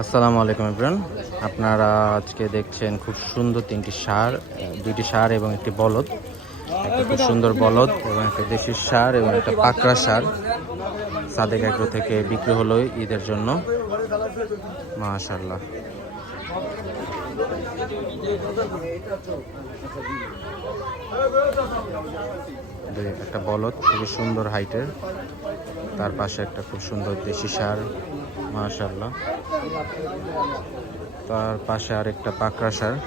আসসালামু আলাইকুম এভরিওয়ান, আপনারা আজকে দেখছেন খুব সুন্দর দুইটি ষাঁড় এবং একটি বলদ। একটা খুব সুন্দর বলদ এবং একটা দেশি ষাঁড় এবং একটা পাকড়া ষাঁড় সাদেক এগ্রো থেকে বিক্রি হলো ঈদের জন্য। মাশাআল্লাহ, একটা বলদ খুবই সুন্দর হাইটের, তার পাশে একটা খুব সুন্দর দেশি ষাঁড় মাশাআল্লাহ, তার পাশে আর একটা পাকড়া ষাঁড়।